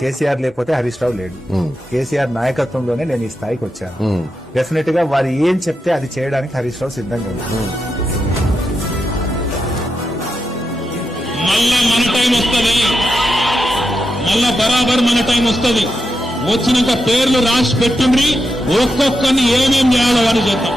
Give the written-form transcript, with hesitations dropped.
కేసీఆర్ లేకపోతే హరీష్ రావు లేడు. కేసీఆర్ నాయకత్వంలోనే నేను ఈ స్థాయికి వచ్చాను. డెఫినెట్ గా వారు ఏం చెప్తే అది చేయడానికి హరీష్ రావు సిద్ధంగా ఉన్నాడు. మళ్ళా మన టైం వస్తుంది, మళ్ళా బరాబర్ మన టైం వస్తుంది. వచ్చినాక పేర్లు రాసి పెట్టుండ్రి, ఒక్కొక్కరిని ఏమేం చేయాలో అని చెప్తాం.